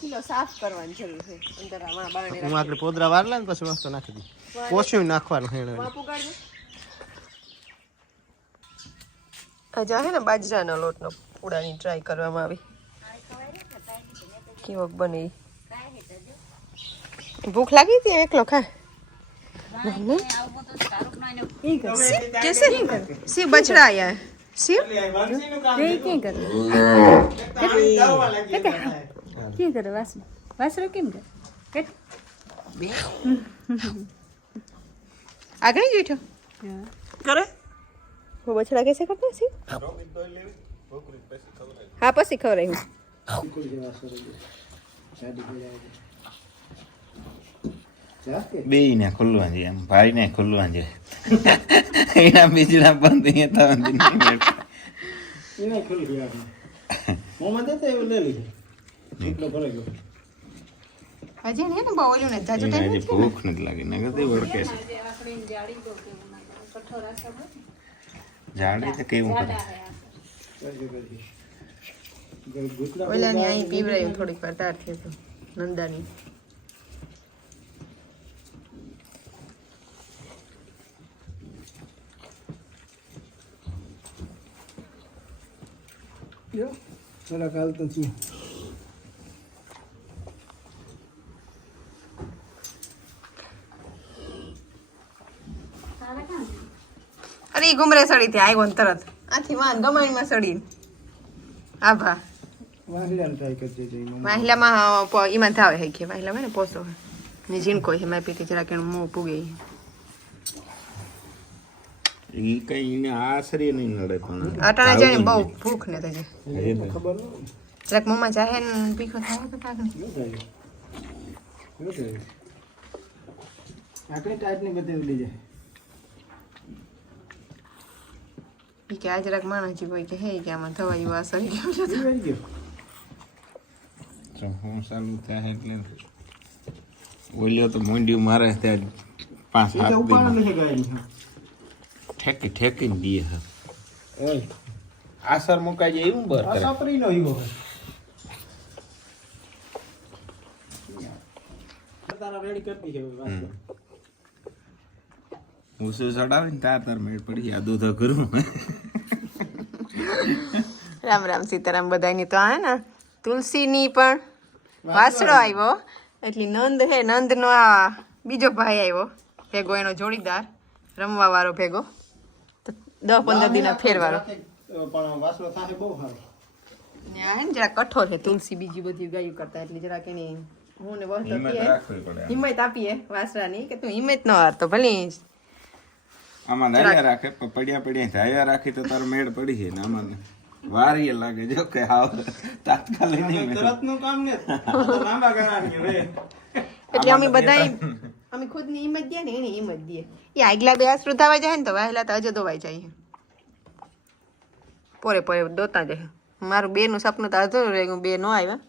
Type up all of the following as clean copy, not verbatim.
Kilo સાફ કરવાની જરૂર છે અંદર આમાં બારણે હું આગળ પોદરા વારલા ને પછી મસ્ત નાખી દી પોછ્યું નાખવાનું હેણ આજે હે ને બાજરાના લોટનો પૂડાની ટ્રાય કરવામાં આવી કેવો બને ભૂખ લાગી હતી એકલો ખા कैसे शिव बछड़ा आया है शिव क्या करे वासरो केम करे आगे नहीं बैठो करे वो बछड़ा कैसे करते हैं शिव हाँ पसी खा रही हूँ બેયને ખુલ્લવા છે એમ ભાઈને ખુલ્લવા છે એના બીજડા બંધ અહીંયા તો એને ખુલ્લી ગયા મોમાં દેતા એવું લઈ લીધું એટલો ભલે ગયો अजय ने तो बावलो ने जाजो टाइम હજી ભૂખ નથી લાગી નગર તે વળકે છે જાડી તો કેવું કરે ओला ने आई पीव रही हूँ थोड़ी करता थे तो नंदानी यो चला काल तो छी अरे घुमरे सड़ी थी आई तरत आथी वान गमाणी में सड़ी आभा वाहिला ट्राई करते जई महिला में ईमान थावे है के महिला में ने पोसो है ने जिन कोई है मैं पीती जरा के मुंह पुगे ઈ કઈ એને આશરે નહીં નડે પણ अटाणा जाने बहु भूख ने तजे હજી તો खबर जरा मुंह में जाहे न पीखो थावे तो पागल यो जाए आकड़ी टाइट नहीं बते ली जाए पी के आज रक मानो जी कोई के है के आमा थवाई वासर के गयो તો હું ચાલુ થાય એટલે ઓલ્યો તો મોંડી મારે ત્યાં 5-7 ये ऊपर દિન नहीं गए नहीं ઠેકી ઠેકીને દીએ હે ओए આસર મુકાઈ જાય એવું બર કરે सापरी नो हियो तारा रेडी करती है वास्ते ઉસે ચડાવે ને તાર મેળ પડી આ દૂધ કરું राम राम सीताराम बधाई तो है ना तुलसी नी पण वासड़ो आव्यो एटली नंद है नंद नो आ बीजो भाई आव्यो भेगो एनो जोड़ीदार रमवा वाळो भेगो तो 10-15 दिन फेरवाळो पण वासरो थाहे बहु हारो न्या है जरा कठोर है तुलसी बीजी बधी गाયું करता એટલે जरा केनी હું ને बहुत હિંમત આપીએ રાખવી પડે हिम्मत आपीए वासरानी કે તું हिम्मत न हारतो भले આમાં ધાર્યા રાખે પણ પડ્યા પડ્યા ધાર્યા રાખી તો તારો મેળ પડી છે ને આમાં વારી લાગે જો કે હાવ તાત્કાલિક નહીં तरत नु काम ने तो लांबा करानी હવે એટલે અમે બધાય અમે ખુદ ની હિંમત દે ને એની હિંમત દે એ આગલા બે આસરું થવા જાય ને તો વાહેલા તો અજ દોવાઈ જાય પોરે પોરે દોતા જાય મારું બે નું સપનું તો અધૂરું રહી ગયું બે નો આવ્યા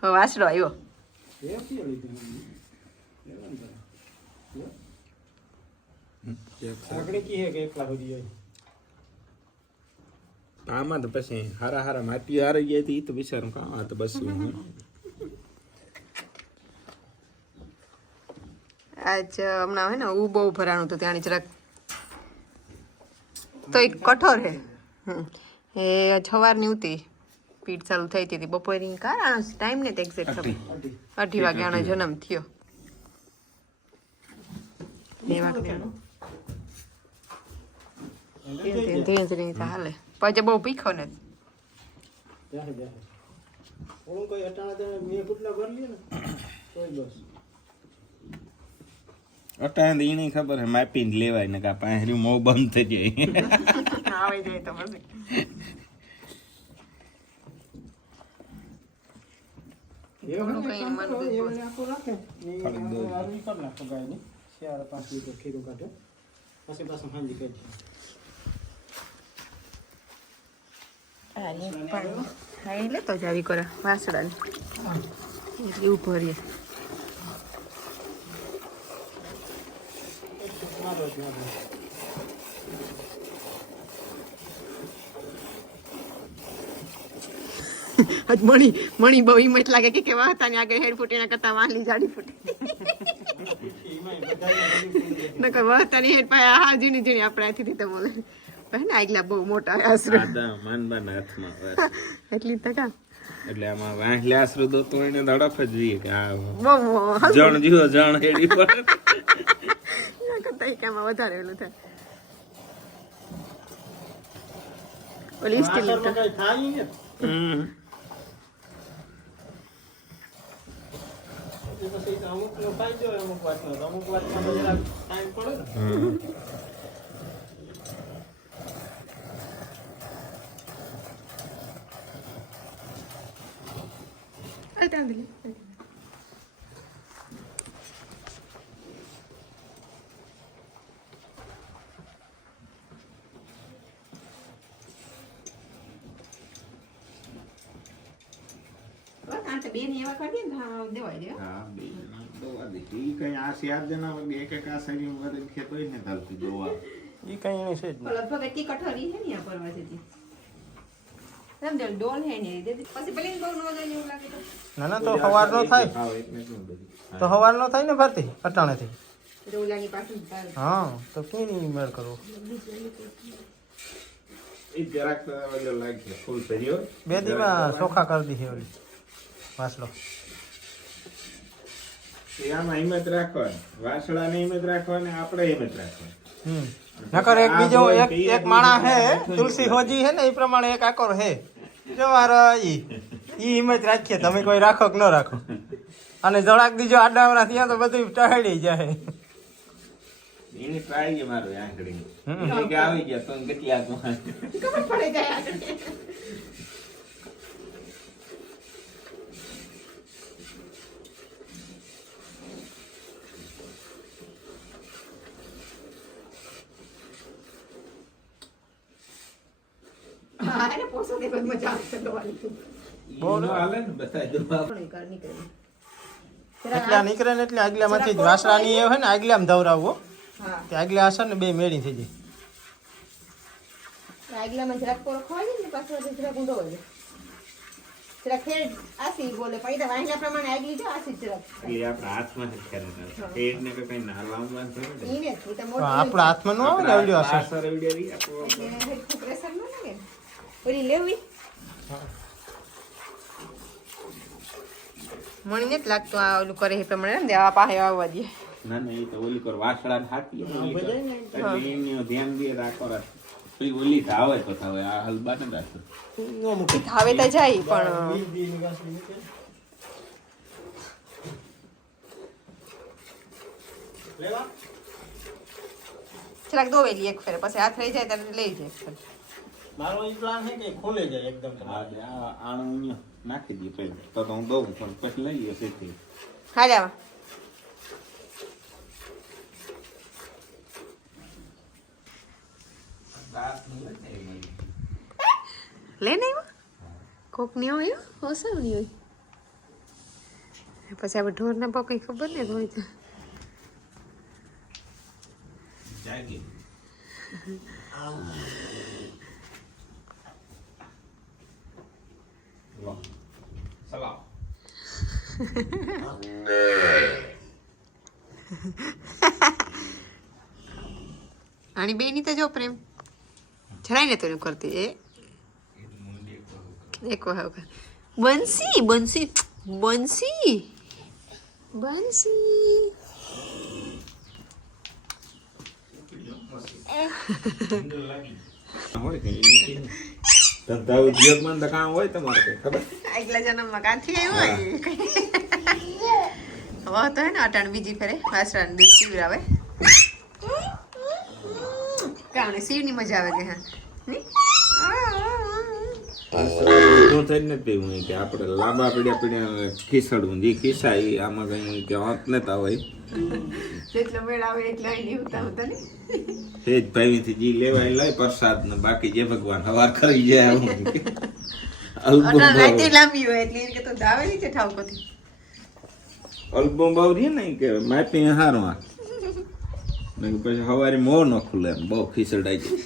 હવે વાસડો આવ્યો એ પીળી આગળ કી હે કે એકલા હોદી જાય આમાં તો પછી હારા હારા માટી હારી ગઈ હતી તો બિચારું કામ આ તો બસ આજ હમણાં હોય ને હું બહુ ભરાણું હતું ત્યાંની જરાક તો એક કઠોર હે એ સવારની ઉતી પીઠ ચાલુ થઈ હતી બપોરની કારણ ટાઈમ ને એક્ઝેક્ટ ખબર 2:30 વાગ્યાનો જન્મ થયો 2 વાગ્યાનો ધીરે ધીરે હાલે પછી બહુ પીખો ને જાહે જાહે ઓલું કોઈ અટાણા દે મે પુટલા ભર લે ને કોઈ બસ અટાણે ઈ નહીં ખબર હે માપીને લેવાય ને કા પાહરી મોં બંધ થઈ જાય આવે જાય તો પછી એ કઈ મન એવું આખો રાખે ની આરવી કર નાખો ગાયની 4-5 લીટર ખીરું કાઢે પછી પાછું હાંજી કરી હા એ લેતો જ આવી કરે વાસડાને એવું ભરીએ આજ મણી બહુ હિંમત લાગે કે કેવા હતા ને આગળ હેડ ફૂટીના કરતા વાલી જાડી ફૂટી નકર વહતાની હેડ પાય હા ઝીણી ઝીણી આપણે આથી તો બોલે ભાઈ ને આગલા બહુ મોટા આશરો માનબાના હાથમાં એટલી ટકા એટલે આમાં વાંહલે આશરો દો તો એને ધડક જ જોઈએ કે આ બહુ જણ જીવો જણ હેડી પડે કરતા એકામાં વધારે ઓલું થાય ઓલી સ્ટીલ કઈ થાય ને પછી અમુક નો ફાયદો હોય અમુક વાતનો જરા ટાઈમ પડે ને હા બે દવા દીધી ઈ કઈ આ 4 જણા હોય એક એક આ સારી ઉંમર ખેત હોય ને ચાલતી દવા ઈ કઈ નહીં છે જ નહીં. લગભગ એટલી કઠોરી છે ને આ પરવા જતી સમજલ ડોલ હે ને પછી પેલી બહુ નો જાય એવું લાગે તો ના ના તો સવાર નો થાય હા એક મિનિટ બધી તો સવાર નો થાય ને ભરતી અટાણેથી રોલાની પાસે હા તો કઈ નહીં મેળ કરવો ઈ જરાક તો ઓલો લાગે ફૂલ ભર્યો 2 દીમાં ચોખા કરી દીધી ઓલી વાસલો એ આમાં હિંમત રાખવાની વાસળાને હિંમત રાખવાની આપણે હિંમત રાખવાની નકર એક બીજો એક માણા હે તુલસી હોજી હે ને એ પ્રમાણે એક આકોર હે જો મારા ઈ હિંમત રાખીએ તમે કોઈ રાખો કે ન રાખો અને જળાક દીજો આડાવડા ત્યાં તો બધું ટહેડી જાય એની ટ્રાય છે મારું આંકડી એને કે આવી ગયા તો કેટલી આત્મા ખબર પડે જાય આગળ હા એને પોસો દે કોઈ મજા આવશે દવાની બોલો હાલે ને બતાય દો પણ કર નીકળે એટલા નીકળે ને એટલે આગલામાંથી જ વાસરાની એ હોય ને આગલામાં ધવરાવવો હા તે આગલા આસર ને બે મેળી થઈ જાય આગલામાં જરાક પોરો ખવાય ને પાછો જરાક ઊંડો હોય જરાક ફેર આસી બોલે પૈદા વાહિના પ્રમાણે આગલી જો આસી જરાક એટલે આપણા હાથમાં જ કરે પેટ ને કઈ નારવાનું છે ઈને ઈ તો પણ મોટું આપણા હાથમાં ન આવે ને આવડ્યો આસર આસર વિડિયો આપણો એટલે હેઠું પ્રેશર ન લાગે ઓલી લેવી મને નથી લાગતું આ ઓલું કરે એ પ્રમાણે ને આ પાસે આવવા દે ના ના એ તો ઓલી કર વાસળા હાથી એટલે એનું ધ્યાન દે રાખો રાખ પછી ઓલી થાવે તો થાવે આ હલબા ને રાખો નો મૂકે હવે તો જાય પણ લેવા જરાક દોવેલી એક ફેર પછી હાથ રહી જાય ત્યારે લઈ જાય મારો ઈ પ્લાન છે કે ખોલે જાય એકદમ હા આ આણું અહીંયા નાખી દઈએ પહેલા તો હું દઉં પણ પછી લઈ લે સીધી હા જાવા લે નહીં કોક ની હોય હોસવ ની હોય પછી આપણે ઢોર ના પકઈ ખબર ને હોય તો જાગી લો સલામ આની બેની તો જો પ્રેમ જરાય ને તો એનું કરતી એ એક વખત બંસી બંસી બંસી બંસી હોય કે ધંધા ઉદ્યોગમાં તો કામ હોય તમારે કઈ ખબર આગલા જન્મમાં કાંથી આવ્યો હવે તો હે ને અટાણ બીજી ફેરે વાસરાનું દૂધ પીવડાવે કારણે શિવની મજા આવે કે હા તો થઈ જ નથી હું કે આપણે લાંબા પીડ્યા ખીસડવું જે ખીસાય આમાં કઈ કે અંત નતા હોય જેટલો મેળ આવે એટલો નહીં હોતા હોતા ને તે જ ભાઈથી જી લેવાય લઈ પ્રસાદ ને બાકી જે ભગવાન હવાર કરી જાય હું અટાણ રાતે લાંબી હોય એટલે એને કે તો ધાવે નહીં છે ઠાવકોથી અલ્બમ બહુ રહી ને કે માપી હારું આ પછી હવારે મોં ન ખુલે એમ બહુ ખીસડાઈ જાય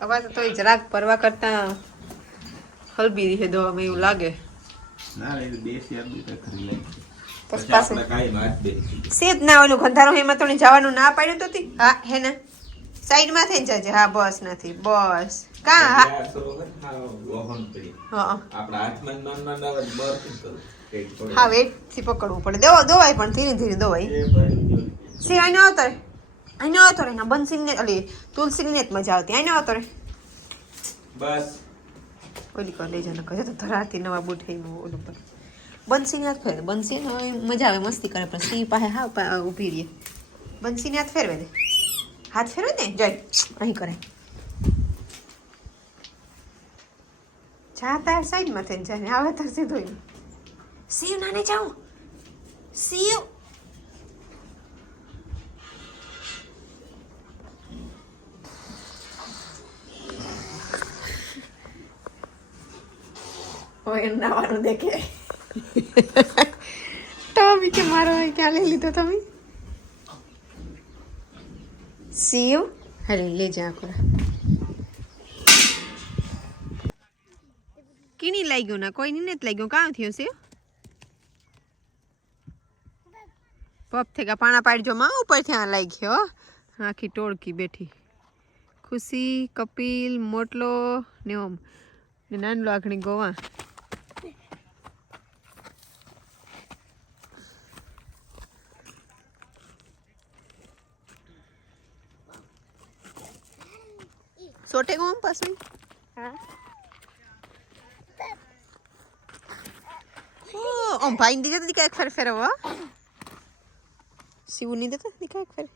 અવાજ તો જરાક પરવા કરતા હલબી રહે દવામાં એવું લાગે. ના રે દેશી આદુ તો ખરી લે પછી પછી આપણે કાઈ વાત દે સેજ ના ઓલું ગંધારું હેમાં તો જવાનું ના પાડ્યું તો તી. હા હે ને સાઈડમાં થઈને જજે. હા બસ નથી બસ કા હા વહન પડી હા આપણા હાથમાં નાના નાના બરફ કરું કઈક થોડું હા વેટ થી પકડવું પડે. દેવો દોવાય પણ ધીરે ધીરે દોવાય. એ ભાઈ સી આઈ આવતો રે આઈ આવતો રે ના બંસિંગ ને અલી તુલસી ને જ મજા આવતી. આઈ આવતો રે બસ ઓલી કર લઈ જાને કહે તો ધરાતી નવા બૂટ હે ઓલું પર બંસી ને હાથ ફેરવે. બંસી ને મજા આવે મસ્તી કરે પણ સિંહ પાસે હા ઊભી રહે. બંસી ને હાથ ફેરવે દે. હાથ ફેરવે ને જય અહીં કરે જા તાર સાઈડમાં થઈને જાય આવે તાર સીધું સીવ નાને જાઉં સીવ ઓય નાવાનું દેખે ટોમી કે મારો ક્યાં લઈ લીધો તમે સીવ હલે લે જા કોરા કીની લાગ્યો ના કોઈ ની નથી લાગ્યો કાં થયો છે પપ થેગા પાણા પાડજો માં ઉપર ત્યાં લાગ્યો આખી ટોળકી બેઠી ખુશી કપિલ મોટલો ને ઓમ ને નાનલો આખણી ગોવા सोटे को हम पास में हाँ ओ भाई नहीं देता दिखा एक फेर हुआ शिव नहीं देता दिखा एक फेर